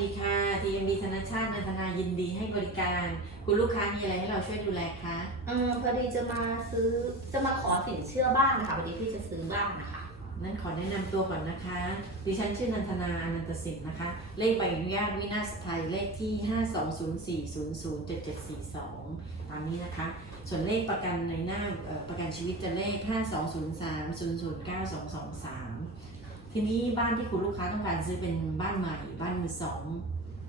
ดีค่ะ TMD ธนชาตินันทนายินดีให้บริการ คุณลูกค้ามีอะไรให้เราช่วยดูแลคะเออพอดีจะมาซื้อจะมาขอสินเชื่อบ้านนะคะพอดีพี่จะซื้อบ้านนะคะ นั้นขอแนะนำตัวก่อนนะคะ ดิฉันชื่อนันทนาอนันตสิทธิ์นะคะ เลขใบอนุญาตวินาศภัยเลขที่ 5204007742 ตามนี้นะคะ ส่วนเลขประกันในหน้าเอ่อประกันชีวิตจะเลข 5203009223 ทีนี้บ้านที่คุณลูกค้าต้องการซื้อเป็นบ้านใหม่ บ้านมือสอง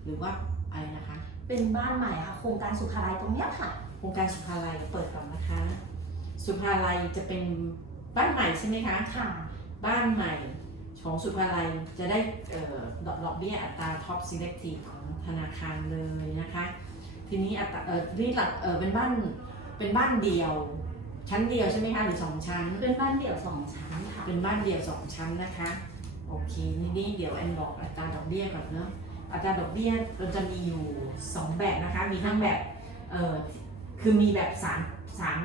หรือว่าอะไรนะคะ เป็นบ้านใหม่ค่ะโครงการสุขาลัยตรงเนี้ยค่ะ โครงการสุภาลัยเปิดก่อนนะคะ สุภาลัยจะเป็นบ้านใหม่ใช่ไหมคะ ค่ะ บ้านใหม่ของสุภาลัยจะได้เอ่อดอกดอกเบี้ยอัตราท็อป selective ของธนาคารเลยนะคะ ทีนี้อัตราเออนี่หลักเออเป็นบ้านเป็นบ้านเดียว ชั้นเดียวใช่ไหมคะหรือสองชั้น เป็นบ้านเดี่ยวสองชั้นค่ะ เป็นบ้านเดี่ยวสองชั้นนะคะ โอเคนี่นี่เดี๋ยวแอนบอกอัตราดอกเบี้ยก่อนเนาะอัตราดอกเบี้ยเราจะมีอยู่สองแบบนะคะ มีทั้งแบบเอ่อคือมีแบบสามสาม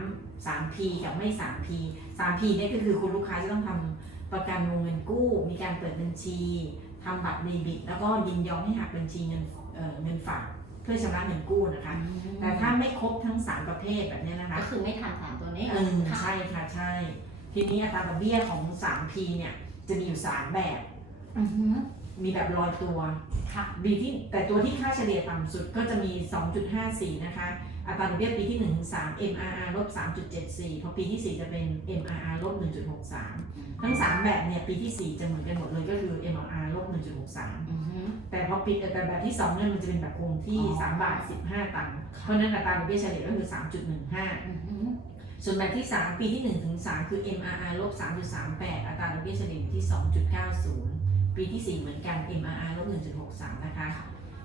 สาม P กับไม่สาม P สาม P เนี่ยก็คือคุณลูกค้าจะต้องทำประกันวงเงินกู้ มีการเปิดบัญชีทำบัตรเดบิต แล้วก็ยินยอมให้หักบัญชีเงินเอ่อเงินฝากเพื่อชำระเงินกู้นะคะ แต่ถ้าไม่ครบทั้งสามประเภทแบบเนี้ยนะคะ ก็คือไม่ทานสามตัวนี้เออค่ะใช่ค่ะใช่ ทีนี้อัตราดอกเบี้ยของ 3P เนี่ย จะมีอยู่3แบบ อือหือมีแบบลอยตัวค่ะปีที่แต่ตัวที่ค่าเฉลี่ยต่ำสุดก็จะมี 2.54 นะคะ อัตราดอกเบี้ยปีที่1ถึง3 MRR ลบ3.74 พอปีที่ 4 จะเป็น MRR ลบ1.63 ทั้ง 3 แบบเนี่ยปีที่ 4 จะเหมือนกันหมดเลยก็คือ MRR ลบ1.63 อือหือ แต่พอปิดแต่แบบที่2เนี่ยมันจะเป็นแบบคงที่ อ๋อ 3 บาท 15 ตังค์ เพราะฉะนั้นอัตราดอกเบี้ยเฉลี่ยก็คือ 3.15 อือหือ ส่วนแบบที่ 3 ปีที่ 1 ถึง 3 คือ MRR ลบ 3.38 อัตราดอกเบี้ยเฉลี่ยอยู่ที่ 2.90 ปีที่ 4 เหมือนกัน MRR ลบ 1.63 นะคะ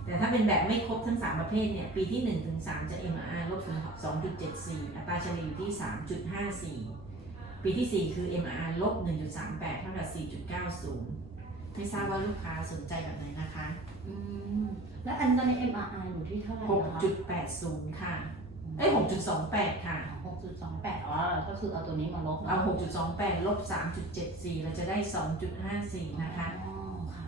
แต่ถ้าเป็นแบบไม่ครบทั้ง 3 ประเภทเนี่ย ปีที่ 1 ถึง 3 จะ MRR ลบ 2.74 อัตราเฉลี่ยอยู่ที่ 3.54 ปีที่ 4 คือ MRR ลบ 1.38 เท่ากับ 4.90 ไม่ทราบว่าลูกค้าสนใจแบบไหนนะคะ อืม แล้วอันตอนนี้ MRI อยู่ที่เท่าไหร่นะคะ6.80 ค่ะ เอ้ย6.28ค่ะ หกจุดสองแปดอ๋อ ก็คือเอาตัวนี้มาลบเอา6.28ลบ3.74เราจะได้2.54นะคะ อ๋อค่ะ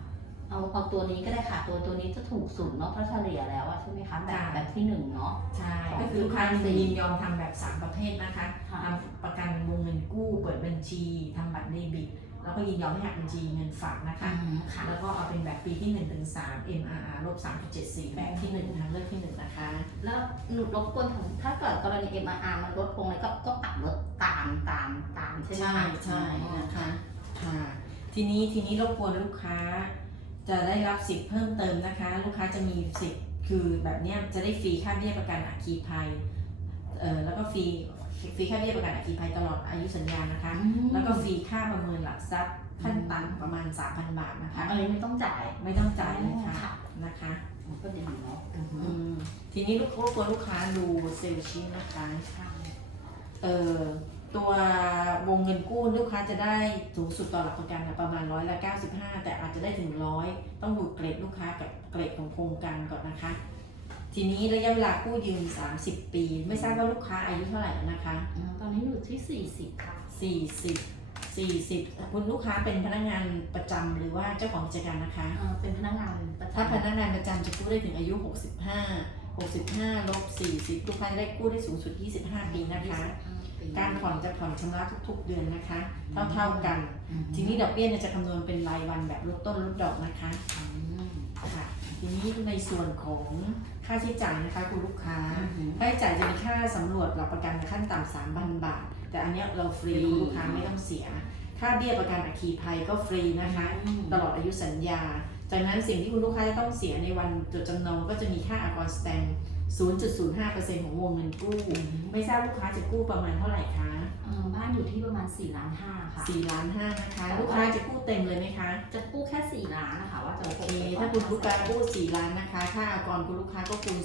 เอาเอาตัวนี้ก็ได้ค่ะ ตัวตัวนี้จะถูกสุดเนาะเพราะเฉลี่ยแล้วอะใช่ไหมคะแบบค่ะ แบบที่หนึ่งเนาะ ใช่ ก็คือลูกค้ายินยอมทำแบบ3ประเภทนะคะค่ะ ทำประกันวงเงินกู้เปิดบัญชีทำบัตรเดบิต แล้วก็ยินยอมให้หักบัญชีเงินฝากนะคะอืมค่ะ แล้วก็เอาเป็นแบบปีที่1ถึง3 MRR ลบ3.74แบบที่1นะคะเลือกที่ 1 นะคะ แล้วหนูรบกวนถึงถ้าเกิดกรณี MRR มันลดลงเลยก็ก็ปรับลดตามตามตามใช่ไหมใช่คะใช่อ๋อนะคะค่ะทีนี้ทีนี้รบกวนลูกค้า จะได้รับสิทธิ์เพิ่มเติมนะคะ ลูกค้าจะมีสิทธิ์คือแบบเนี้ยจะได้ฟรีค่าเบี้ยประกันอัคคีภัยเอ่อแล้วก็ฟรี ฟรีค่าเบี้ยประกันอัคคีภัยตลอดอายุสัญญานะคะอืมแล้วก็ฟรีค่าประเมินหลักทรัพย์ขั้นต่ำประมาณ 3,000 บาทนะคะอันนี้ไม่ต้องจ่าย ไม่ต้องจ่ายเลยค่ะค่ะนะคะมันก็ดีเนาะอืมทีนี้ลูกรบกวนลูกค้าดูเซลล์ชีตนะคะใช่เอ่อตัววงเงินกู้ลูกค้าจะได้สูงสุดต่อหลักประกันน่ะประมาณร้อยละ95 แต่อาจจะได้ถึงร้อยต้องดูเกรดลูกค้ากับเกรดของโครงการก่อนนะคะ ทีนี้ระยะเวลากู้ยืม 30 ปี ไม่ทราบว่าลูกค้าอายุเท่าไหร่แล้วนะคะอืมตอนนี้อยู่ที่ 40 ค่ะ 40 40 คุณลูกค้าเป็นพนักงานประจำหรือว่าเจ้าของกิจการนะคะเอ่อเป็นพนักงานประจำถ้าพนักงานประจำจะกู้ได้ถึงอายุ 65 65ลบ40ลูกค้าจะได้กู้ได้สูงสุด 25 ปีนะคะ ปีการผ่อนจะผ่อนชำระทุกๆ เดือนนะคะ เท่าๆกัน อืมทีนี้ดอกเบี้ยเนี่ยจะคำนวณเป็นรายวันแบบลดต้นลดดอกนะคะ อืม ค่ะทีนี้ในส่วนของค่าใช้จ่ายนะคะคุณลูกค้าอืมค่าใช้จ่ายจะมีค่าสำรวจหลักประกันขั้นต่ำ3,000บาท แต่อันเนี้ยเราฟรีฟรีลูกค้าไม่ต้องเสีย ค่าเบี้ยประกันอัคคีภัยก็ฟรีนะคะอืมตลอดอายุสัญญา จากนั้นสิ่งที่คุณลูกค้าจะต้องเสียในวันจดจำนองก็จะมีค่าอากรสแตม0.05%ของวงเงินกู้ ไม่ทราบลูกค้าจะกู้ประมาณเท่าไหร่คะเอ่อ บ้านอยู่ที่ประมาณ4ล้านห้าค่ะ4ล้านห้านะคะแต่ว่าลูกค้าจะกู้เต็มเลยไหมคะ จะกู้แค่ 4 ล้านนะคะ ว่าจะโอโอเคเคถ้าคุณลูกค้ากู้4ล้านนะคะค่าอากรคุณลูกค้าก็คูณ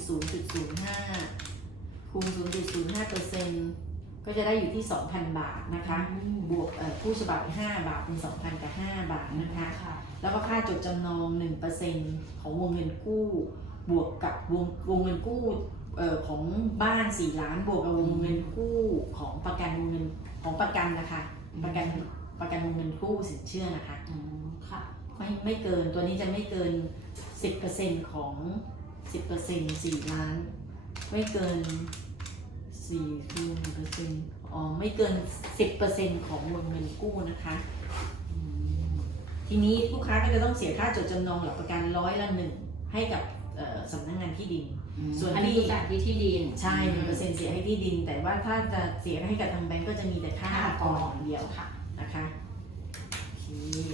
0.05คูณ0.05เปอร์เซ็นต์ก็จะได้อยู่ที่2,000บาทนะคะอืมบวกเอ่อผู้ฉบับ5บาทเป็น2,000กับ5บาทนะคะ ค่ะ แล้วก็ค่าจดจำนอง 1%ของวงเงินกู้ บวกกับวงวงเงินกู้เอ่อ ของบ้าน 4 ล้านบวกกับวงเงินกู้ของประกันวงเงินของประกันนะคะประกันประกันวงเงินกู้สินเชื่อนะคะอืมค่ะไม่ไม่เกินตัวนี้จะไม่เกิน 10%ของ 10% 4 ล้าน ไม่เกิน4คือ1%อ๋อไม่เกิน 10%ของวงเงินกู้นะคะอืมทีนี้ลูกค้าก็จะต้องเสียค่าจดจำนองหลักประกันร้อยละหนึ่งให้กับเอ่อสำนักงานที่ดิน ส่วนอันนี้ที่คือจ่ายที่ที่ดิน ใช่หนึ่งเปอร์เซ็นต์เสียให้ที่ดิน แต่ว่าถ้าจะเสียให้กับทางแบงก์ก็จะมีแต่ค่าค่าก่อนก่อนอย่างเดียวค่ะนะคะโอเค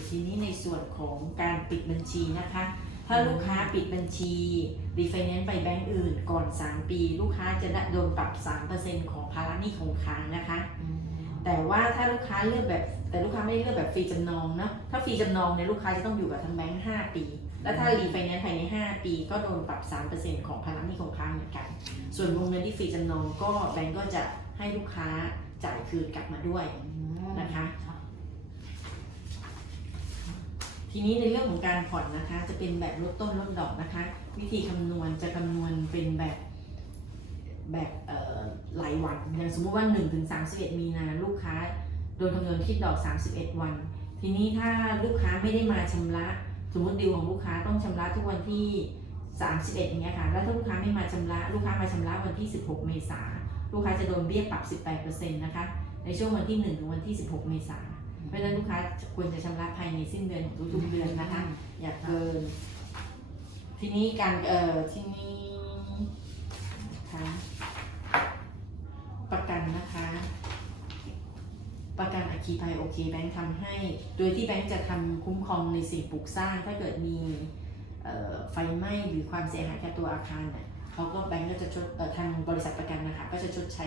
ทีนี้ในส่วนของการปิดบัญชีนะคะ ถ้าลูกค้าปิดบัญชีรีไฟแนนซ์ไปแบงก์อื่นก่อน 3 ปี ลูกค้าจะได้โดนปรับ 3%ของภาระหนี้คงค้างนะคะ แต่ว่าถ้าลูกค้าเลือกแบบแต่ลูกค้าไม่ได้เลือกแบบฟรีจำนองเนาะถ้าฟรีจำนองเนี่ยลูกค้าจะต้องอยู่กับทางแบงก์5ปี แล้วถ้ารีไฟแนนซ์ภายใน 5 ปีก็โดนปรับ 3%ของภาระหนี้คงค้างเหมือนกัน ส่วนวงเงินที่ฟรีจำนองก็แบงก์ก็จะให้ลูกค้าจ่ายคืนกลับมาด้วยนะคะ ทีนี้ในเรื่องของการผ่อนนะคะ จะเป็นแบบลดต้นลดดอกนะคะ วิธีคำนวณจะคำนวณเป็นแบบแบบเอ่อรายวัน อย่างสมมุติว่า1ถึง31 มีนาลูกค้า โดนคำนวณคิดดอก 31 วัน ทีนี้ถ้าลูกค้าไม่ได้มาชำระ สมมติดีลของลูกค้าต้องชำระทุกวันที่ 31อย่างเงี้ยค่ะ แล้วถ้าลูกค้าไม่มาชำระ ลูกค้ามาชำระวันที่ 16 เมษาลูกค้าจะโดนเบี้ยปรับ 18%นะคะ ในช่วงวันที่ 1 ถึงวันที่ 16 เมษาเพราะฉะนั้นลูกค้าควรจะชำระภายในสิ้นเดือนของทุกๆเดือนนะคะ อย่าเกิน ทีนี้การเอ่อทีนี้นะคะประกันนะคะ ประกันอัคคีภัยโอเคแบงค์ทำให้ โดยที่แบงค์จะทำคุ้มครองในสิ่งปลูกสร้าง ถ้าเกิดมีไฟไหม้หรือความเสียหายแก่ตัวอาคารเนี่ยเขาก็แบงค์ก็จะชดทางบริษัทประกันนะคะก็จะชดใช้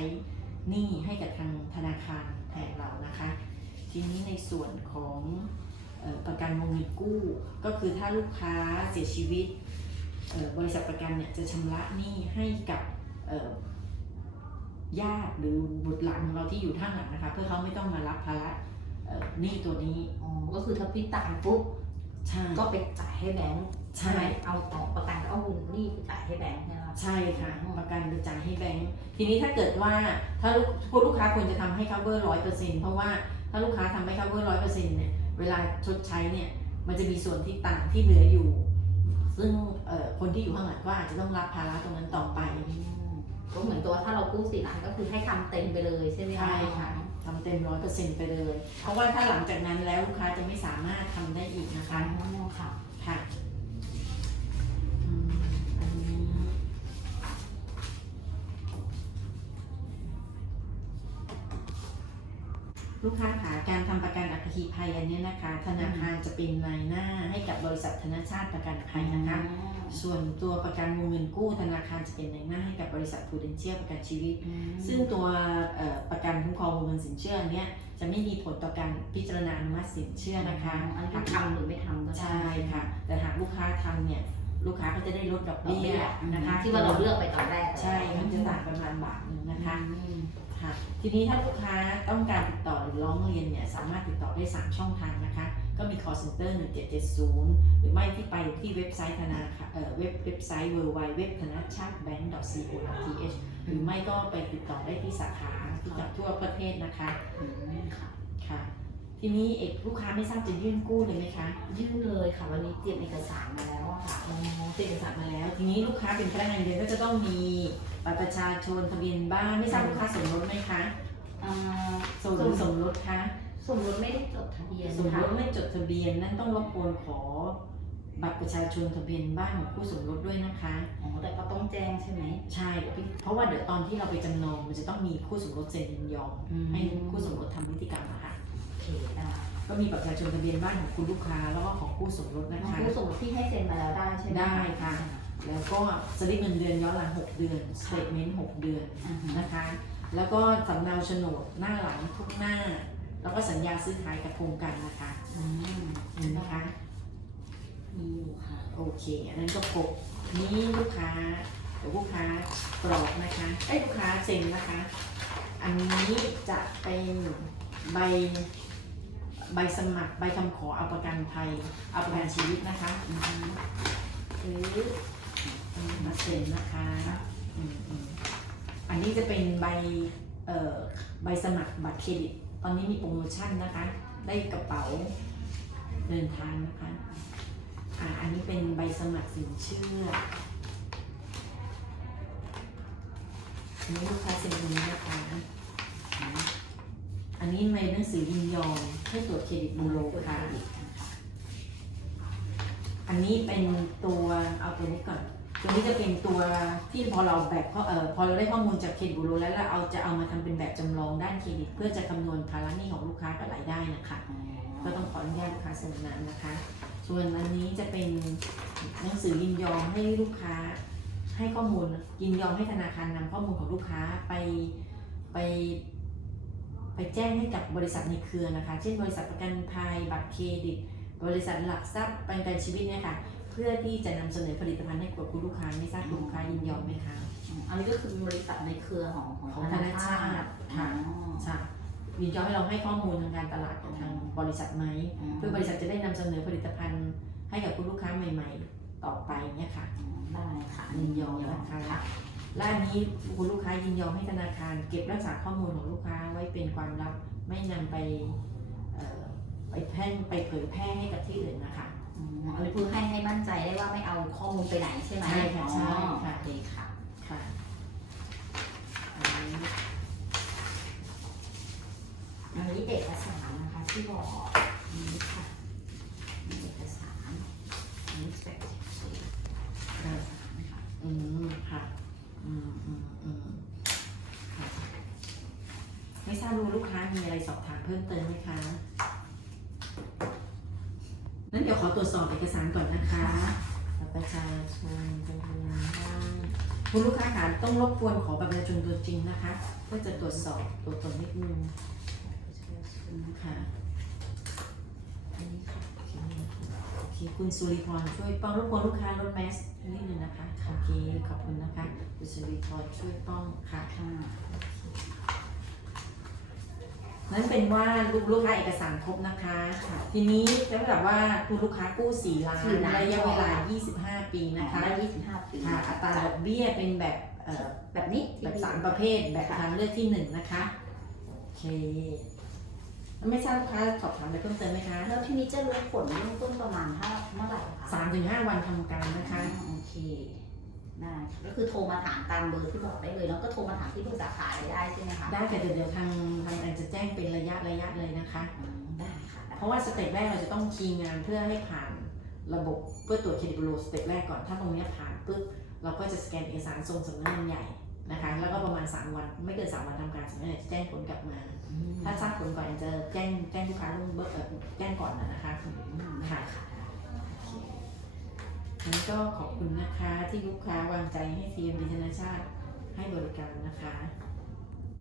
หนี้ให้กับทางธนาคารแทนเรานะคะ ทีนี้ในส่วนของประกันวงเงินกู้ ก็คือถ้าลูกค้าเสียชีวิตบริษัทประกันเนี่ยจะชำระหนี้ให้กับ ญาติหรือบุตรหลานของเราที่อยู่ท่างหลังนะคะ เพื่อเขาไม่ต้องมารับภาระเอ่อหนี้ตัวนี้อ๋อก็คือถ้าพี่ตายปุ๊บใช่ก็ไปจ่ายให้แบงค์ใช่ไหมเอาออกประกันก็เอาเงินนี่ไปจ่ายให้แบงค์ใช่ไหมคะใช่ค่ะประกันไปจ่ายให้แบงค์ทีนี้ถ้าเกิดว่าถ้าลูกคุณลูกค้าควรจะทำให้ cover ร้อยเปอร์เซ็นต์เพราะว่าถ้าลูกค้าทำให้ cover ร้อยเปอร์เซ็นต์เนี่ยเวลาชดใช้เนี่ยมันจะมีส่วนที่ต่างที่เหลืออยู่ ซึ่งเอ่อคนที่อยู่ข้างหลังก็อาจจะต้องรับภาระตรงนั้นต่อไป ก็เหมือนตัวถ้าเรากู้สี่ล้านก็คือให้ทำเต็มไปเลยใช่ไหมคะใช่ค่ะทำเต็มร้อยเปอร์เซ็นต์ไปเลย เพราะว่าถ้าหลังจากนั้นแล้วลูกค้าจะไม่สามารถทำได้อีกนะคะอ๋อค่ะ ค่ะอืมอันนี้ลูกค้าขาการทำประกันอัคคีภัยอันเนี้ยนะคะ ธนาคารจะเป็นนายหน้าให้กับบริษัทธนชาติประกันภัยนะคะ ส่วนตัวประกันวงเงินกู้ธนาคารจะเป็นนายหน้าให้กับบริษัท Prudential ประกันชีวิต ซึ่งตัวเอ่อประกันคุ้มครองวงเงินสินเชื่ออันเนี้ยจะไม่มีผลต่อการพิจารณาอนุมัติสินเชื่อนะคะอันนี้ทำหรือไม่ทำก็ได้ใช่ค่ะ แต่หากลูกค้าทำเนี่ยลูกค้าก็จะได้ลดดอกดอกเบี้เบี้ยยนะคะ ที่ว่าเราเลือกไปตอนแรกใช่มันจะต่างประมาณบาทหนึ่งนะคะอืมค่ะทีนี้ถ้าลูกค้าต้องการติดต่อหรือร้องเรียนเนี่ยสามารถติดต่อได้ 3 ช่องทางนะคะ ก็มี call center 1770 หรือไม่ที่ไปที่เว็บไซต์ธนาคารเอ่อเว็บเว็บไซต์ w w w ธนาชาติ bank co th หรือไม่ก็ไปติดต่อได้ที่สาขาที่จากทั่วประเทศนะคะอืมค่ะค่ะ ทีนี้เอกลูกค้าไม่ทราบจะยื่นกู้เลยไหมคะ ยื่นเลยค่ะวันนี้เตรียมเอกสารมาแล้วอะค่ะ อ๋อเอกสารมาแล้ว ทีนี้ลูกค้าเป็นพนักงานเดือนก็จะต้องมีบัตรประชาชนทะเบียนบ้านไม่ทราบลูกค้าสมรสไหมคะอ่าสมหรือสมรสคะ สมรสไม่ได้จดทะเบียนสมรค่ะสไม่จดทะเบียนนั่นต้องรบกวนขอ บัตรประชาชนทะเบียนบ้านของผู้สมรสด้วยนะคะ อ๋อแต่ก็ต้องแจ้งใช่ไหมใช่พี่เพราะว่าเดี๋ยวตอนที่เราไปจำนองมันจะต้องมีคู่สมรสเซ็นยินยอมให้คู่สมรสทำนิติกรรมอะค่ะ โอเคได้ก็มีบัตรประชาชนทะเบียนบ้านของคุณลูกค้า แล้วก็ของคู่สมรสนะคะ ผู้สมรสที่ให้เซ็นมาแล้วได้ใช่ไหมได้ค่ะ แล้วก็สลิปเงินเดือนย้อนหลัง 6 เดือนสเตทเมนต์6เดือน อ่าฮะ นะคะ แล้วก็สำเนาโฉนดหน้าหลังทุกหน้า แล้วก็สัญญาซื้อขายกับโครงการนะคะอืมเห็นไหมคะ มีอยู่ค่ะ โอเค อันนั้นก็ครบนี้ลูกค้าเดี๋ยวลูกค้ากรอกนะคะไอ้ยลูกค้าเซ็นนะคะ อันนี้จะเป็นใบใบสมัครใบคำขอเอาประกันภัยเอาประกันชีวิตนะคะอือฮึหรือมาเซ็นนะคะอืมอันนี้จะเป็นใบเอ่อใบสมัครบัตรเครดิต อนนี้มีโปรโมชั่นนะคะ ได้กระเป๋าเดินทางนะคะอ่าอันนี้เป็นใบสมัครสินเชื่ออันนี้ลูกค้าเซ็นตรงนี้นะคะอันนี้ในหนังสือยินยอมให้ตรวจเครดิตบูโรค่ะ อันนี้เป็นตัวเอาตัวนี้ก่อน ตัวนี้จะเป็นตัวที่พอเราแบบเอ่อพอเราได้ข้อมูลจากเครดิตบูโรแล้วเราเอาจะเอามาทำเป็นแบบจำลองด้านเครดิต เพื่อจะคำนวณภาระหนี้ของลูกค้ากับรายได้นะคะก็ต้องขออนุญาตลูกค้าเซ็นนานนะคะ ส่วนอันนี้จะเป็นหนังสือยินยอมให้ลูกค้าให้ข้อมูลยินยอมให้ธนาคารนำข้อมูลของลูกค้าไปไป ไปแจ้งให้กับบริษัทในเครือนะคะ เช่นบริษัทประกันภัยบัตรเครดิต บริษัทหลักทรัพย์ประกันชีวิตเนี่ยค่ะ เพื่อที่จะนำเสนอผลิตภัณฑ์ให้กับคุณลูกค้าไม่ทราบคุณลูกค้ายินยอมไหมคะ อันนี้ก็คือบริษัทในเครือของของของธนาคารค่ะใช่ยินยอมให้เราให้ข้อมูลทางการตลาดกับทางบริษัทไหมเพื่อบริษัทจะได้นำเสนอผลิตภัณฑ์ให้กับคุณลูกค้าใหม่ ๆ ต่อไปเนี่ยค่ะ ได้ค่ะยินยอมนะคะ ค่ะ และอันนี้คุณลูกค้ายินยอมให้ธนาคาร เก็บรักษาข้อมูลของลูกค้าไว้เป็นความลับไม่นำไปเอ่อไปแพร่งไปเผยแพร่ให้กับที่อื่นนะคะ อืมอันนี้เพื่อให้ให้มั่นใจได้ว่าไม่เอาข้อมูลไปไหนใช่ไหมใช่ค่ะใช่อ๋อค่ะ โอเคค่ะค่ะอันนี้อันนี้เอกสารนะคะที่บอกอันนี้ค่ะอันนี้เอกสารอันนี้สเปคสีค่ะค่ะอืมค่ะอืมอืมอืมค่ะไม่ทราบรู้ลูกค้ามีอะไรสอบถามเพิ่มเติมไหมคะ นั้นเดี๋ยวขอตรวจสอบเอกสารก่อนนะคะบัตรประชาชนจำนวนบ้างคุณลูกค้าค่ะต้องรบกวนขอบัตรประชาชนตัวจริงนะคะเพื่อจะตรวจสอบตัวตนนิดนึงค่ะอันนี้ค่ะโอเคโอเคคุณสุริพรช่วยป้องรบกวนลูกค้าลดแมสนิดนึงนะคะโอเคขอบคุณนะคะคุณสุริพรช่วยป้องค่ะค่ะ นั่นเป็นว่าลูกลูกค้าเอกสารครบนะคะ ทีนี้จะแบบว่าคุณลูกค้ากู้4ล้าน ระยะเวลา 25 ปีนะคะได้ยี่สิบห้าปีค่ะอัตราดอกเบี้ยเป็นแบบเอ่อแบบนี้แบบสามประเภทแบบทางเลือกที่หนึ่งนะคะโอเคไม่ทราบลูกค้าสอบถามอะไรเพิ่มเติมไหมคะแล้วทีนี้จะรู้ผลเริ่มต้นประมาณเท่าเมื่อไหร่คะสามถึงห้าวันทำการนะคะ โอเค ได้ค่ะก็คือโทรมาถามตามเบอร์ที่บอกได้เลยแล้วก็โทรมาถามที่เบอร์สาขาได้ใช่ไหมคะได้แต่เดี๋ยวเดี๋ยวทางทางแอนจะแจ้งเป็นระยะระยะเลยนะคะอืมได้ค่ะได้เพราะว่าสเต็ปแรกเราจะต้องคีย์งานเพื่อให้ผ่านระบบเพื่อตรวจเครดิตบูโรสเต็ปแรกก่อนถ้าตรงเนี้ยผ่านปุ๊บเราก็จะสแกนเอกสารส่งสำนักงานใหญ่นะคะแล้วก็ประมาณ 3 วันไม่เกิน 3 วันทำการสำนักงานใหญ่จะแจ้งผลกลับมาอืมถ้าทราบผลก่อนแอนจะแจ้งแจ้งลูกค้าล่วงเบอร์เอ่อแจ้งก่อนนะนะคะอืมค่ะค่ะโอเค งั้นก็ขอบคุณนะคะที่ลูกค้าวางใจให้ CMB ธนาชาติให้บริการนะคะ